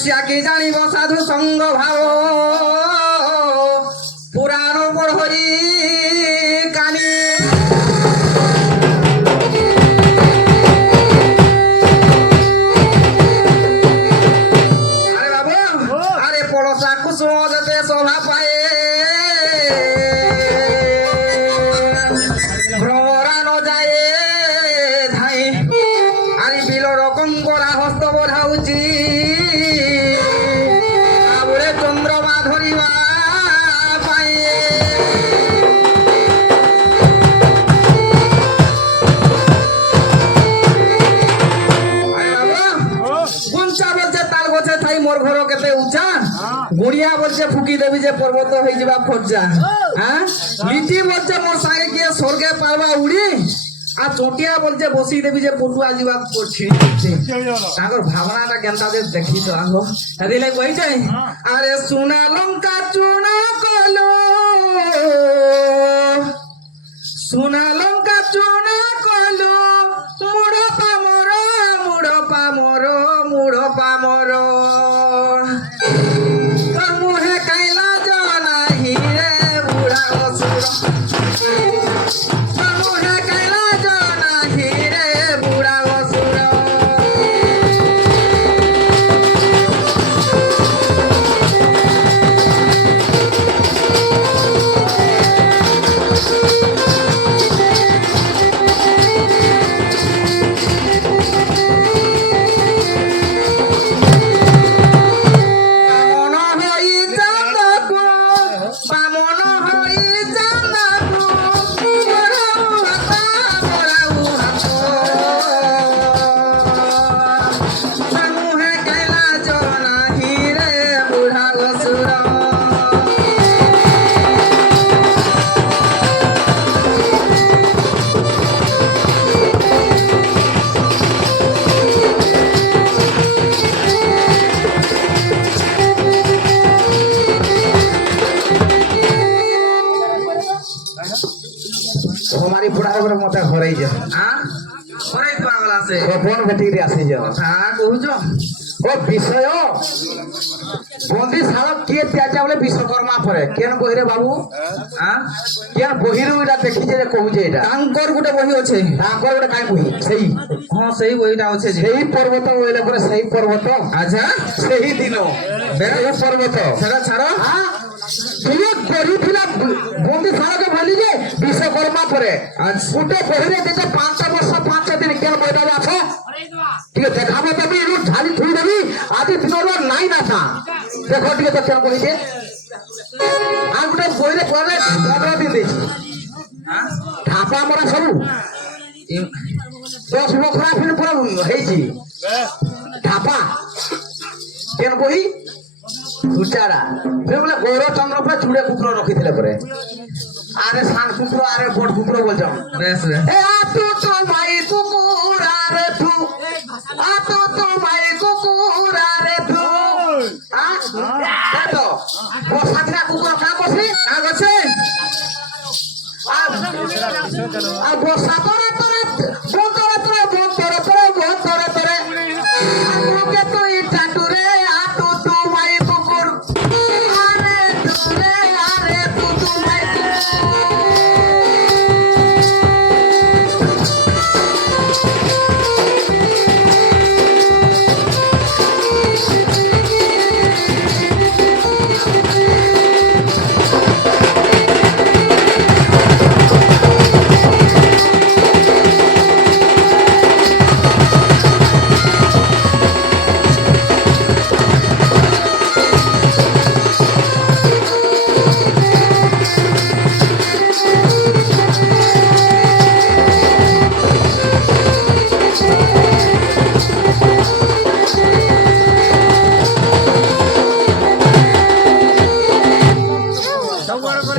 তপস্যাকে জানিব সাধু সঙ্গ ভাব পুরাণ পড়ি কানি আরে বাবু আরে পড়সা কুসুম যেতে শোভা পায়ে ভ্রমরানো যায় ধাই আরে বিল রকম করা হস্ত বোঝাউছি আবুরে চন্দ্রমা ধরিবা পায়ে গুঞ্চা বলছে তার গছে থাই মোর ঘর কেতে উঁচা গুড়িয়া বলছে ফুকি দেবী যে পর্বত হয়ে যাবা খরচা হ্যাঁ লিটি বলছে মোর সাথে গিয়ে স্বর্গে পারবা উড়ি আর চটিয়া বলছে বসি দেবী যে পটুয়া যাবা ছিঁড়ি তাঙ্কর ভাবনাটা কেনতা যে দেখি তো আলো হেদিলে কই যাই আরে সোনা লঙ্কা চুনা কলো সোনা লঙ্কা চুনা কলো মুড়ো পামর মুড়ো পামর মুড়ো পামর তোর মুহে কাইলা জানা হিরে বুড়া অসুর তোর মুহে কাইলা জানা হিরে বুড়া অসুর বামন হই চাঁদাকু বামন হই চাঁদাকু বড়াউ হাতা বড়াউ হাত মুহে কাইলা জানা হিরে বুড়া অসুর हमारी बुढ़ा घर मत घर हाँ घरे पागल आसे फोन भेटी आसी जाओ हाँ कहूच ओ विषय बंदी साल किए त्याजा बोले विश्वकर्मा परे केन बही रे बाबू हाँ केन बही रे एटा देखि जे कहू जे एटा तांकर गुटे बही अछि तांकर गुटे काई बही सेही हां सेही बहीटा अछि सेही पर्वत ओइले परे सेही पर्वत अच्छा सेही दिनो बेरे पर्वत छड़ा छाड़ो हां तुम बही थिला बंदी साल के भली जे विश्वकर्मा परे आज गुटे बही रे देखो 5 वर्ष 5 दिन केन बहीटा आछो ठीक है देखाबो तबे इनु झाली थुई देबी आदि दिनरो नाई ना था देखो ठीक है तो केन कहि जे आ गुटे बही रे परे 15 दिन देछि हां ढापा मरा सब 10 बखरा फिर पूरा हेछि ढापा केन बही उचारा फिर बोले गौरव चंद्र पे चूड़े कुकुर रखी थिले परे आरे सान कुकुर आरे बड़ कुकुर बोल जाओ बेस ए आ तू भाई कुकुर आरे तू आ तू भाई कुकुर आरे तू आ तो वो साथरा कुकुर का कोसी का गছে आ वो सातरा तोरे बोतरे तोरे बोतरे तोरे बोतरे तोरे लोके तो ई टाटुरे आ तू भाई कुकुर आरे तू भाई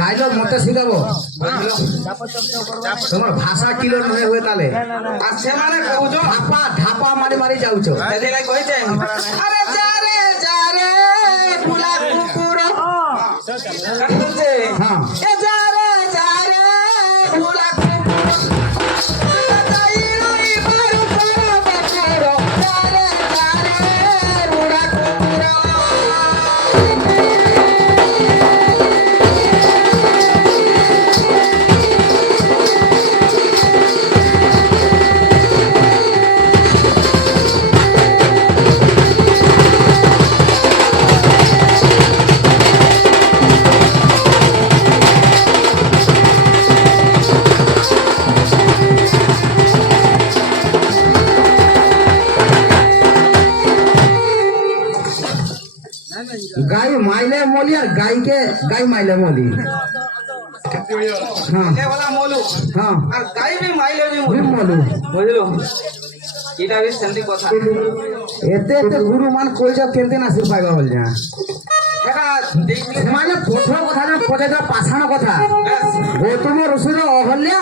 ডায়লগ মতে শিখাবো তোমার ভাষা কিলোর নহে হয়ে তালে আর সেমানে কহুছো ঢাপা ঢাপা মারি মারি যাউছো তাই লাগি কইছে আরে যা রে ফুলা কুকুর বলছে হ্যাঁ এ যা রে ফুলা কুকুর তাই রই বারু করো বাকুর যা রে ফুলা কুকুর গাই মাইলে মলি আর গাইকে গাই মাইলে মলি হ্যাঁ হ্যাঁ আর গাই বি মাইলে বি মলু বুঝলো এটা বি সেমতি কথা এতে এতে গুরু মান কই যাও কেনতে না শিখ পাইবা বল যা এটা দেখলি মানে প্রথম কথা না পড়ে যা পাছানো কথা গৌতম ঋষির অহল্যা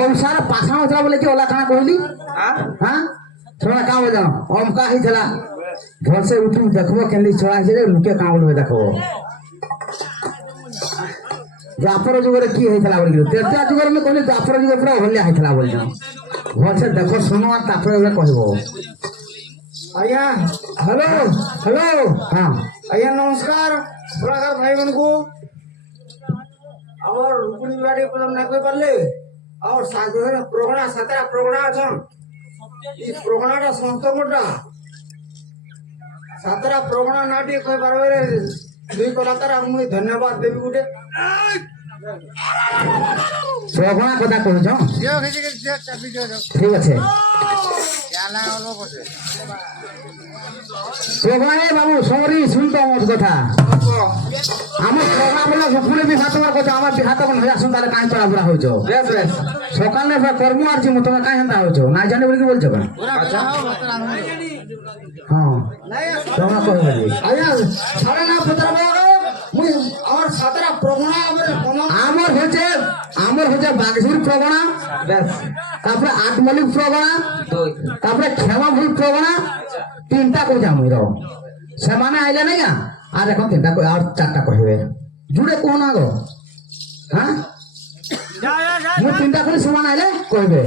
অনুসার পাছানো হইতলা বলে কি ওলা কানা কইলি হ্যাঁ হ্যাঁ छोड़ा का बजाओ ओम का ही चला घर से उठी देखबो केंदी छोड़ा जे लुके का बोलबे देखबो जाफर जुगर की हेतला बोल गेलो तेजा जुगर में कहले जाफर जुगर पूरा होले हेतला बोल जाओ घर से देखो सुनो और तापर में कहबो आया हेलो हेलो हां आया नमस्कार बड़ा भाई मन को और रुकुनी बाड़ी पर ना कोई परले और साधु प्रोग्राम सतरा प्रोग्राम छन ಈ ಪ್ರೋಗ್ರಾಮ ಸಂಸ್ಥೆಗೊಂಡ सातरा प्रोग्राम नाटी कोई बारबार दुई कलाकार मुई धन्यवाद देवी गुटे प्रोग्राम कथा कहू छ ठीक আছে प्रोग्राम बाबू सरी सुनतो मोर कथा আমার প্रोग्राम হলো হুকুরে বিহা তোমার কথা আমার বিহা তখন হইয়া শুনতালে কান চড়া বুড়া হইছ বেশ বেশ সকালে কর্ম আর যে তুমি কাই হেন্দা হইছ না জানি বলি কি বলছো আচ্ছা হ্যাঁ তোমরা কইবে আয়া সারা না পুত্র বাবা মুই আমার সাতরা প্রগণা আমার হচ্ছে বাগঝুর প্রগণা বেশ তারপরে আটমলিক প্রগণা তারপরে ক্ষমা ভুল প্রগণা তিনটা কই যাম রো সেমানে আইলে নাই আর এখন তিনটা কই আর চারটা কইবে জুড়ে কোন আগো হ্যাঁ মুই তিনটা করে সমান আইলে কইবে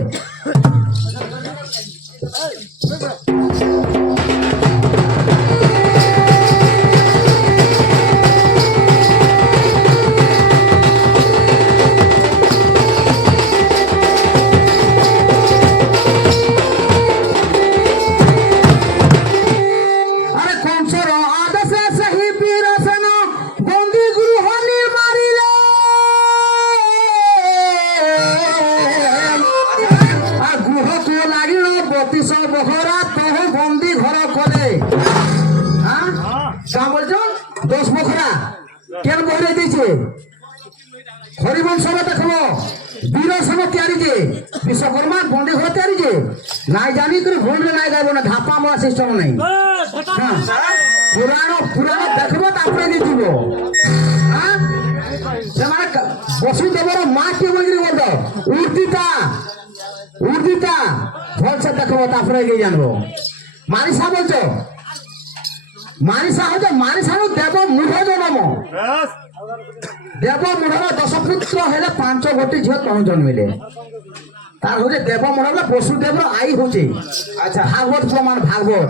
হরিবংশ দেখব বীরসন তৈরি যে বিশ্বকর্মা বন্দী ঘর তৈরি যে নাই জানি করে ভুলবে নাই গাইব না ধাপা মারা সিস্টেম নাই পুরাণ পুরাণ দেখব তারপরে দিব হ্যাঁ সেমানে বসুদেবর মা কে বলি বলদ উর্দিতা ভলসে দেখব তারপরে গিয়ে জানবো মারিসা বলছো মারিসা হচ্ছে মারিসা দেব মুঢ় জন্ম দেব মুঢ়র 10 পুত্র হেলে 5 গোটি ঝিও তখন জন্মিলে তার হচ্ছে দেব মুঢ়র বসুদেবর আই হচ্ছে আচ্ছা ভাগবত প্রমাণ ভাগবত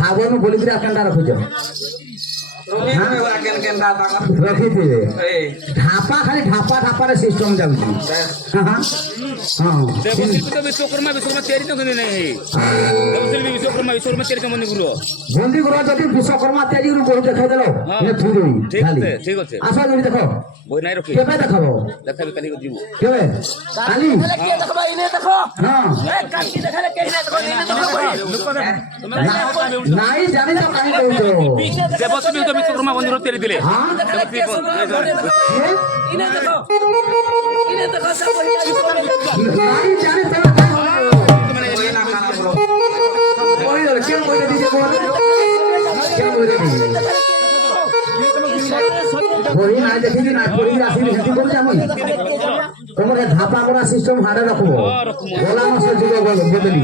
ভাগবত বলি করে কেনটা রাখুছ রখিথিবে ঢাপা খালি ঢাপা ঢাপারে সিস্টেম যাଉଛି विश्वकर्मा तैयारी तो करने नहीं विश्वकर्मा तैयारी गुरु बंदी गुरु যদি বিশ্বকর্মা তৈরি গুরু বড় দেখাই দেলো এ থুই ठीक আছে আশা করি দেখো বই নাই রখি কেবে দেখাবো দেখাবি কালি দিব কেবে কালি কে দেখবা ইনে দেখো হ্যাঁ এ কালি দেখালে কে দেখো ইনে দেখো নাই জানি তো কাহি কইছো দেবশ্রী তো বিশ্বকর্মা মন্দির তৈরি দিলে হ্যাঁ ইনে দেখো সব নাই জানি তো কই দলে কেন কই দিছে কোন কেন কই দিছে বই না দেখি না করি আসি হেতি করছি আমি তোমাকে ধাপা করা সিস্টেম হাড়ে রাখবো গোলা মাছ যুগ বদলি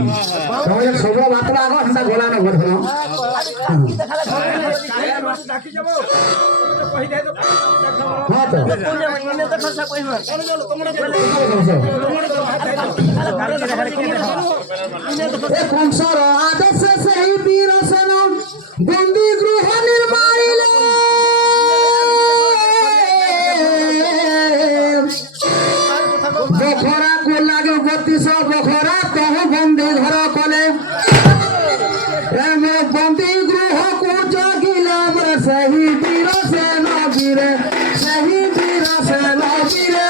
তোমাকে সবর বাতরা আগ সেটা গোলা না বদল হ্যাঁ তো কংসর আদর্শ সেই বীর সেন বন্দি গৃহ নির্মাইলে বখরা কো লাগে 32 বখরা তহ বন্দি ঘর কলে এমে বন্দি গৃহ কো জাগিলা সেই বীর সেন গিরে সেই বীর সেন গিরে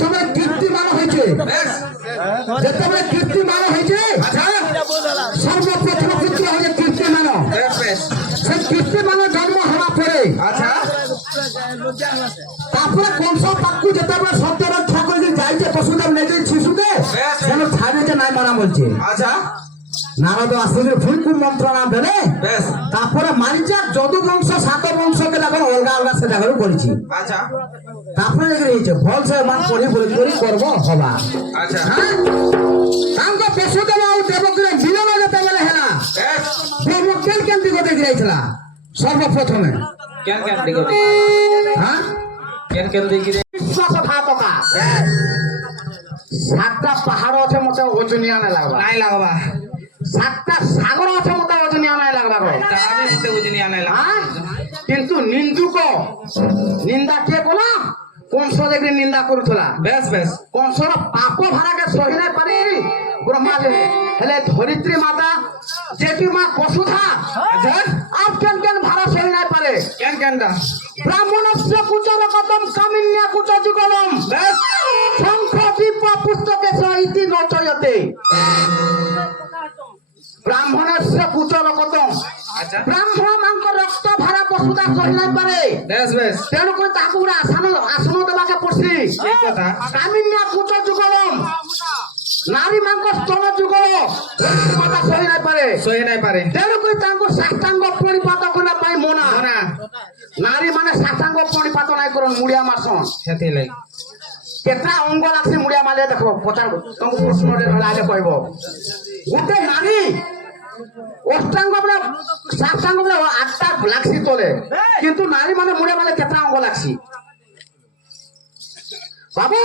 সর্বপ্রথমে কীর্তিমান হয়েছে বেশ যেତେବେଳେ কীর্তিমান হয়েছে আচ্ছা সর্বপ্রথম পুত্র হয়েছে কীর্তিমান বেশ বেশ সে কীর্তিমান জন্ম হওয়া পরে আচ্ছা তারপরে কংস পাকু যেতেବେଳେ সত্য রক্ষা করে যাইছে বসুদেব নেই শিশুকে সেন ছাড়িয়েছে নাই মারা বলছে আচ্ছা নারদ আসলে ভুলকুল মন্ত্রণা দেলে বেশ তারপরে মারিচা যদু বংশ সাত বংশকে দেখো অলগা অলগা সেটা করে করেছি আচ্ছা তারপরে হয়েছে ফল সে মান পড়ি বলি করে করব হবা আচ্ছা হ্যাঁ তাঙ্ক বসুদেব আর দেবকীর মিলন যেতেବେଳେ হেলা বেশ ব্রহ্ম কেন দিগতে যাইছিলা সর্বপ্রথমে কেন কেন দিগো হ্যাঁ কেন দিগি বিশ্বাসঘাতকা সাতটা পাহাড় আছে মতে ওজনিয়া না লাগবা নাই লাগবা সাতটা সাগর আছে মতে ওজনিয়া নাই লাগবা গো তাহলে দিতে বুঝিনি আনাই লাগবা হ্যাঁ? কিন্তু নিন্দুক নিন্দা কে কলা কংস দেখি নিন্দা করুলা বেশ বেশ কংসর পাপ ভাড়াকে সহি নাই পারি ব্রহ্মা হেলে ধরিত্রী মাতা যেটি মা বসুধা আর কেন কেন ভাড়া সহি নাই পারে কেন কেনটা ব্রাহ্মণস্য কুচর কতম কামিন্যা কুচ যুগলম বেশ শঙ্খ দীপ পুস্তকে ইতি নচয়তে ব্রাহ্মণস্য কুচর কতম আচ্ছা ব্রাহ্মণ মাঙ্ক রক্ত ভাড়া বসুধা সহি নাই পারে বেশ বেশ তেণু করে তাকে গোটে আসন দেবাকে পড়ছি ঠিক কথা কামিন্যা কুচ যুগলম নারী মাঙ্ক স্তন যুগল কথা সহি নাই পারে সহি নাই পারে তেণু করে তাঙ্ক সাষ্টাঙ্গ প্রণিপাত করা পাই মনা না নারী মানে সাষ্টাঙ্গ প্রণিপাত নাই করন মুড়িয়া মারছন সেতি লাগি কেতটা অঙ্গ লাগছে মুড়িয়া মারলে দেখো পচার তোমাকে প্রশ্নরে আগে কইব গোটে নারী অষ্টাঙ্গ বলে সাষ্টাঙ্গ বলে আটটা লাগছি তোলে কিন্তু নারী মানে মুড়িয়া মারলে কেতটা অঙ্গ লাগছি বাবু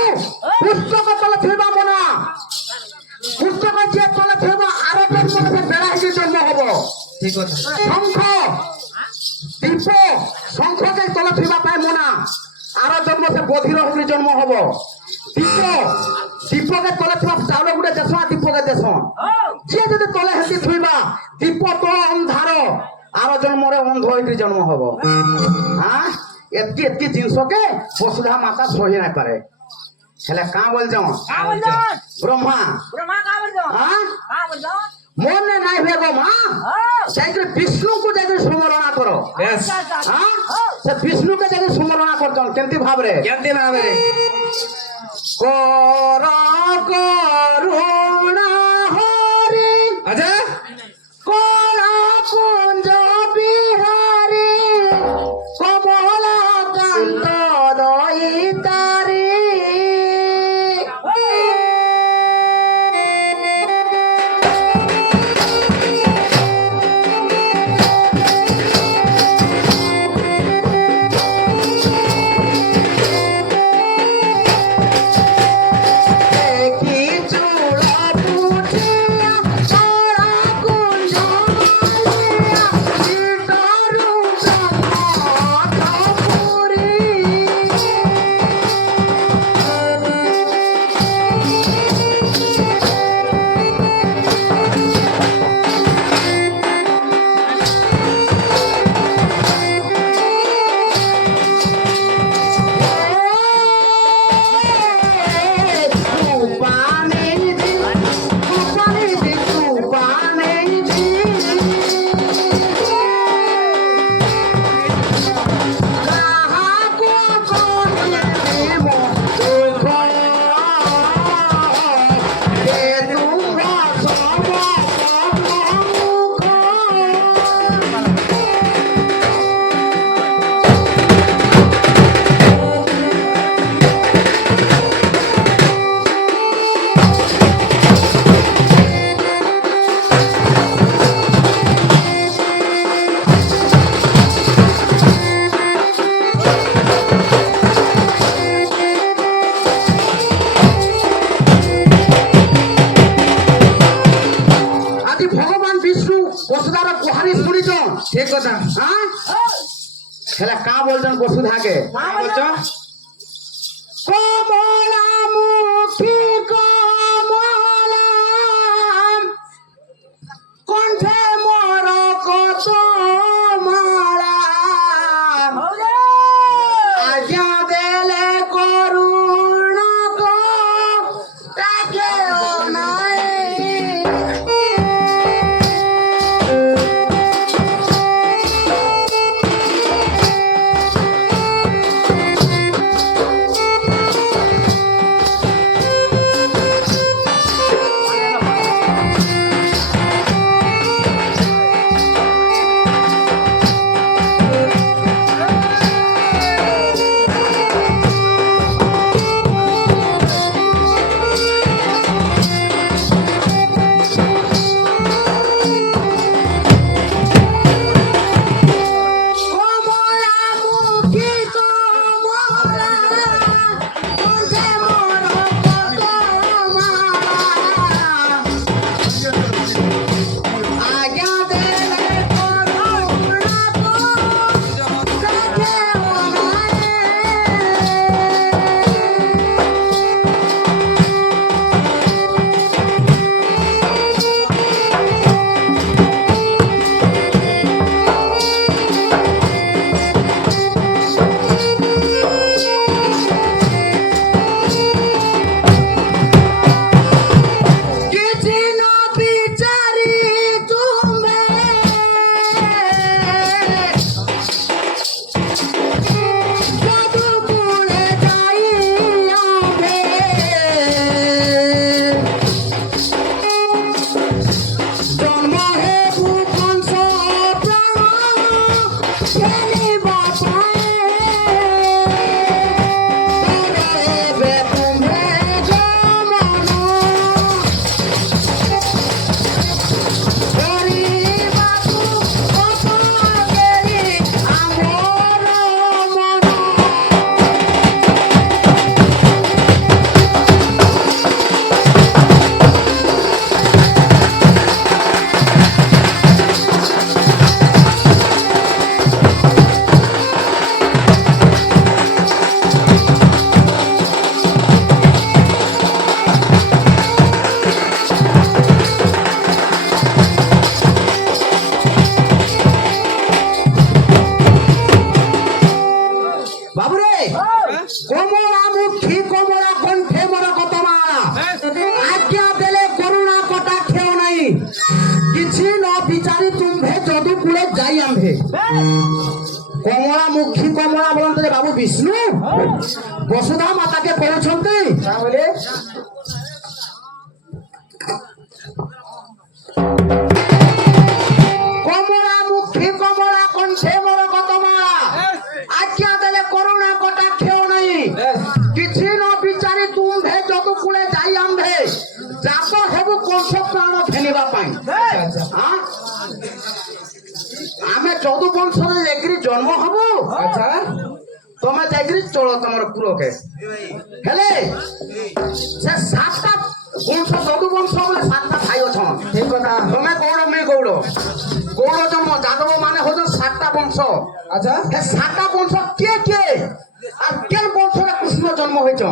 পুস্তক তলে থইবা মনা পুস্তক যে তলে থইবা আরো জন্ম বেড়া হিসেবে জন্ম হব ঠিক কথা শঙ্খ দীপ শঙ্খকে তলে থইবা পাই মনা আরো জন্ম সে বধির হবি জন্ম হব দীপ দীপকে তলে থিবা চাউল গুড়ে দেশ দীপকে দেশ যে যদি তলে হেঁটি থইবা দীপ তল ଅନ୍ଧାର আরো জন্মরে অন্ধ হইতে জন্ম হব হ্যাঁ এতকি এতকি জিনিসকে বসুধা মাতা সহি নাই পারে হেলে কাঁ বলছ ব্রহ্মা হ্যাঁ মনে নাই ভে গো মা যাইকে বিষ্ণুকে যাইকে স্মরণা করো বেশ হ্যাঁ সে বিষ্ণুকে যাইকে স্মরণা করছন কেমতি ভাবরে কেমতি ভাবে কর করুণা হরি আচ্ছা কর কুঞ্জ বিহারি কমলা কান্ত দয়িতারি কি চূড়া পুঠিয়া করা কুঞ্জ মালিয়া চিতারু ব্রহ্মপুরী আদি ভগবান বিষ্ণু বসুধার কুহারি শুনিছ ঠিক কথা হ্যাঁ হেলে কা বলছেন বসুধাকে বলছ কমলা মুখী কমলা কণ্ঠে মর কত মালা আজ্ঞা দেলে করুণা মুখী কমলা মুখী কমলা বলতে যে বাবু বিষ্ণু বসুধা মাতাকে পৌঁছন্তি তাহলে কমলা মুখী কমলা কণ্ঠে মোর কতমালা আজ্ঞা দেলে করুণা কটাক্ষেও নাই କିଛି ନ ବିଚାରି ତୁମ୍ଭେ ଯଦୁ କୂଳେ ଯାଇ ଆମ୍ଭେ ଜାତ ହେବୁ କଂସ ପ୍ରାଣ ଫେନିବା ପାଇଁ ଆଁ? ଆମେ ଯଦୁ ବଂଶରେ ଯାଇକିରି ଜନ୍ମ ହବୁ আচ্ছা ତମେ ଯାଇକିରି ଚଳ ତମର ପୁରକେ ହେଲେ ସେ ସାତଟା ବଂଶ ଯଦୁ ବଂଶ ବୋଲେ ସାତଟା ଭାଇ ଅଛନ୍ ঠিক কথা ତମେ ଗୌଡ଼ ମୁଇଁ ଗୌଡ଼ ଗୌଡ଼ ଜନ୍ମ ଯାଦବ ମାନେ ହଉଛନ୍ ସାତଟା ବଂଶ আচ্ছা हे सातटा वंश के আর কেন বংশরে কৃষ্ণ জন্ম হয়েছ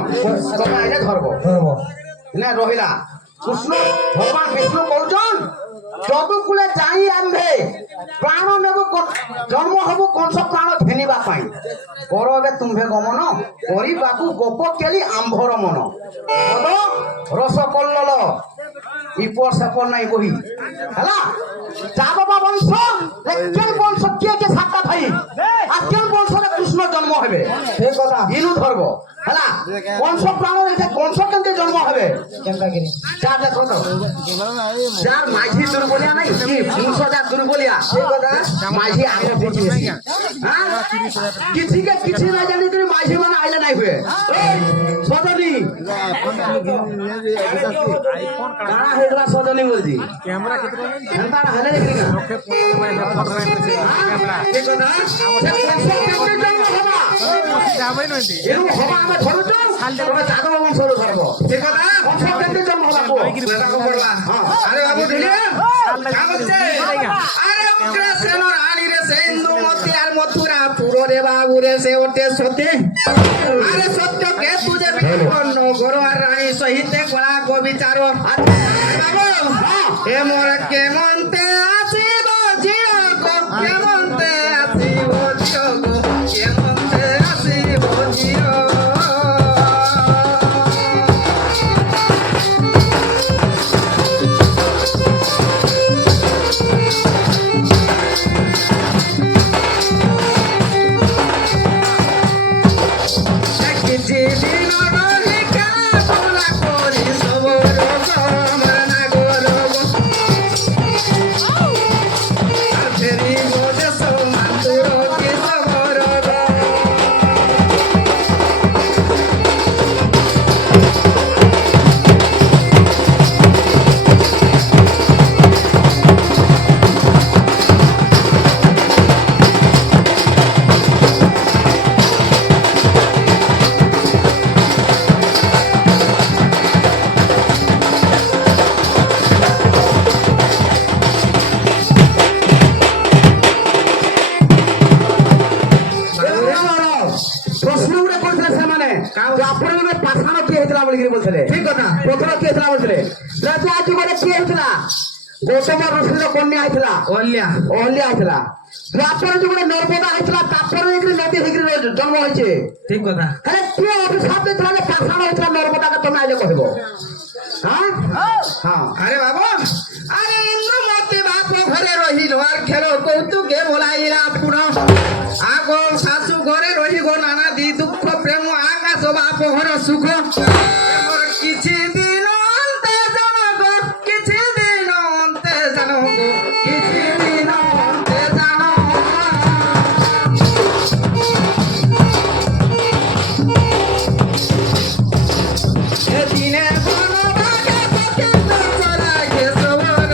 তবে আইলে ধরব ধরব না রহিলা কৃষ্ণ ভগবান বিষ্ণু কৌছন যদুকুলে যাই আম্ভে প্রাণ নেব জন্ম হব কংস প্রাণ ফেনিবা পাই করবে তুম্ভে গমন করিবাকু গোপ কেলি আম্ভর মন পদ রস কল্লল ইপর সেপর নাই বহি হেলা যাদব বংশ কেন বংশ কে সাতটা ভাই আর কেন বংশরে কৃষ্ণ জন্ম হবে ঠিক কথা ইনু ধরব হেলা কংস প্রাণ রেখে কংস কেন্দ্রে জন্ম হবে কেনটা গিরি যার দেখো তো যার মাঝি দুর্বলিয়া নাই কি 20,000 দুর্বলিয়া ঠিক কথা মাঝি আগে বেশি বেশি হ্যাঁ কিছু না জানি তুমি মাঝি মানে আইলে নাই হুয়ে সদনী কারা হেগলা সদনী বলছি कैमरा कितना হেনতা হেলে দেখি না ঠিক কথা সে কংস কেন্দ্রে জন্ম হবা যাবে নয় এরকম হবা আমরা ধরুছ তবে যাদব বংশর ধরব ঠিক কথা কংস কেন্দ্রে জন্ম হবা লেটাকো পড়লা আরে বাবু দিলে কাগজে আরে উগ্রসেন রানী রে সে ইন্দুমতি আর মথুরা পুরো রে বাবু রে সে ওটে সতে আরে সত্য কে তুজে বিপন্ন গর আর রানী সহিতে গলা গো বিচার বাবু এ মোর কে মনতে আসি গো জিও গো কে মনতে আসি গো জিও গো কে মনতে আসি গো জিও প্রশ্ন গুলো করছিল সেমানে আপনার পাঠানো কি হয়েছিল বলে বলছিলে ঠিক কথা প্রথম কি হয়েছিল বলছিলে রাজা আজ বলে কি হয়েছিল গৌতম ঋষির কন্যা হয়েছিল অল্যা অহল্যা হয়েছিল আপনার যুগে নর্মদা হয়েছিল তারপরে নদী হয়ে জন্ম হয়েছে ঠিক কথা হ্যাঁ কে অভিশাপ দিয়েছিল পাঠানো হয়েছিল নর্মদাকে তুমি আইলে কহিব হ্যাঁ হ্যাঁ আরে বাবা আরে ইন্দ্রমতি বাপ ঘরে রহিল আর খেলো কৌতুকে বলাইলা পুন আগো শাশু ঘরে রহিব নানা দি দুঃখ প্রেম আকাশ বাপ ঘর সুখ কিছু দিন অন্তে জানগ কিছু দিন অন্তে জানগ কিছু দিন অন্তে জানো দিনে বনবাগে পতিত চলাগে সবর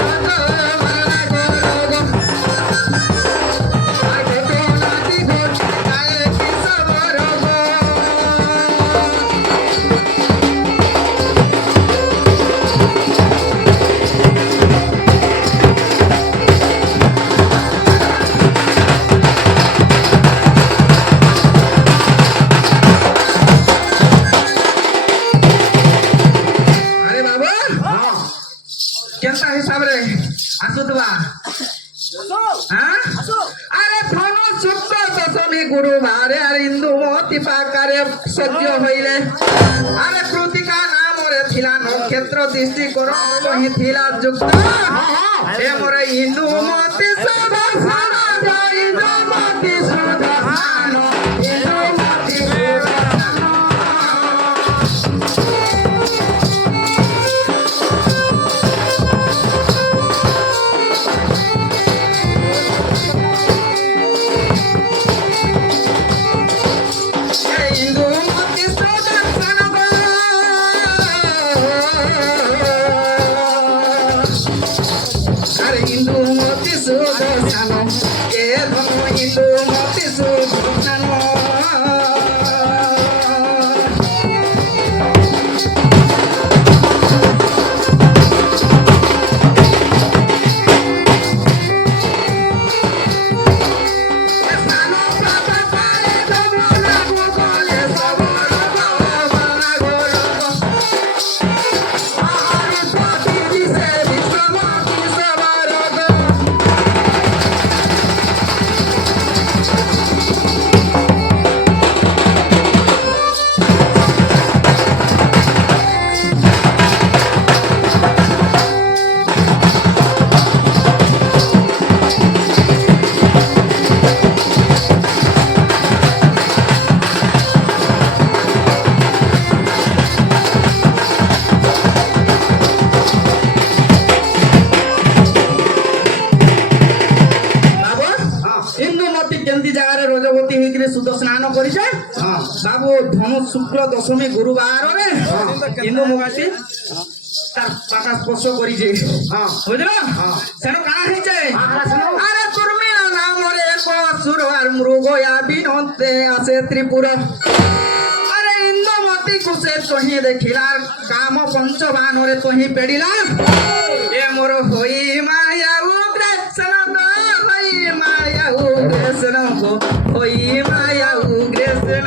মারা গরগ আগে তোলাতি ঘটি আয়ে কি সবর আরে বাবা কেনতা হিসাবে আসুতবা হ্যাঁ আরে ধন শুক্র দশমী গুরুবারে আর ইন্দুমতি পাকারে সহ্য হইলে আরে কৃতিকা নাম ଉପରେ ଥିଲା ନକ୍ଷତ୍ର ଦୃଷ୍ଟି କର ହିଁ ଥିଲା ଯୁକ୍ତ ଏ ମୋର ଇନ୍ଦୁମତି ସୁଦର୍ଶନ ଇନ୍ଦୁମତି ସୁଦର୍ଶନ ଇନ୍ଦୁମତି ସୁଦର୍ଶନ ইন্দুমতি সুদর্শন আরে ইন্দুমতি সুদর্শন এ ধন ইন্দুমতি সুদর্শন ইন্দুমতি কেন্দি জায়গায় রজবতী হইকি শুদ্ধ স্নান করিছে বাবু ধনু শুক্ল দশমী গুরুবারে ইন্দুমতি তার পাকা স্পর্শ করিছে বুঝল সেটা কানা হইছে আরে কুর্মিলা নামরে অসুর আর মৃগয়া বিনতে আছে ত্রিপুর আরে ইন্দুমতি কুসে তহি দেখিলার কাম পঞ্চবানরে তহি পেড়িলা এ মোর হই মায়া উগ্রেসন হই মায়া উগ্রেসন হই মায়া উগ্রেসন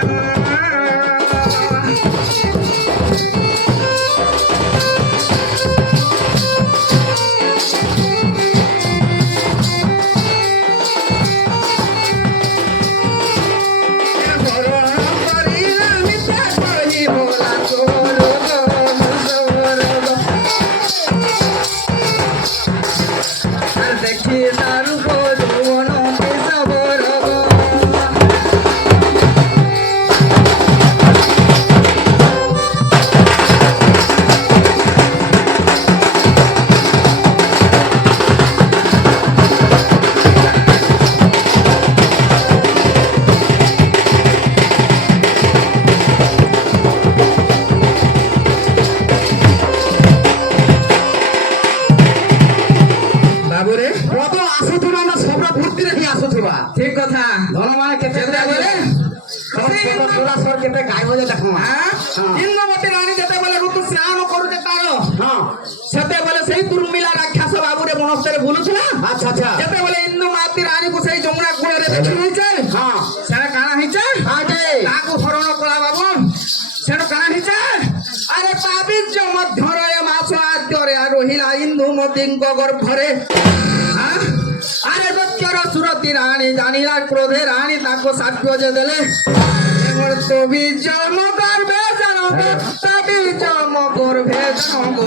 দেখি তার বন সবর বাবুরে কত আসুথিবা না সবরা ভর্তি রেখে আসুথিবা ঠিক কথা ধন মানে কেতে বলে তোরা সর কেতে গাই বজে দেখো ইন্দুমতি রানী যেতেবেলে ঋতু স্নান করুছে তার হ্যাঁ সেতেবেলে সেই দুর্মিলা রাক্ষস বাবুরে বনস্থলে বুলুছিলা আচ্ছা আচ্ছা যেতেবেলে ইন্দুমতি রানীকে সেই যমুনা কূଳରେ দেখি হইছে হ্যাঁ সেটা কাଣା হইছে আগে তাহাକୁ হରଣ কলা বাবু সেটা কাଣା হইছে আরে পাবিজ্য ମଧ୍ୟରେ ମାସ ଆଦ୍ୟରେ ରହିଲା ଇନ୍ଦୁମତିଙ୍କ ଗର୍ଭରେ আরে দক্ষর সুরতি রানী জানিলা ক্রোধে রানী তাকে সাক্ষ্য যে দেলে এমন তবি জন্ম করবে জানব তবি জন্ম করবে জানব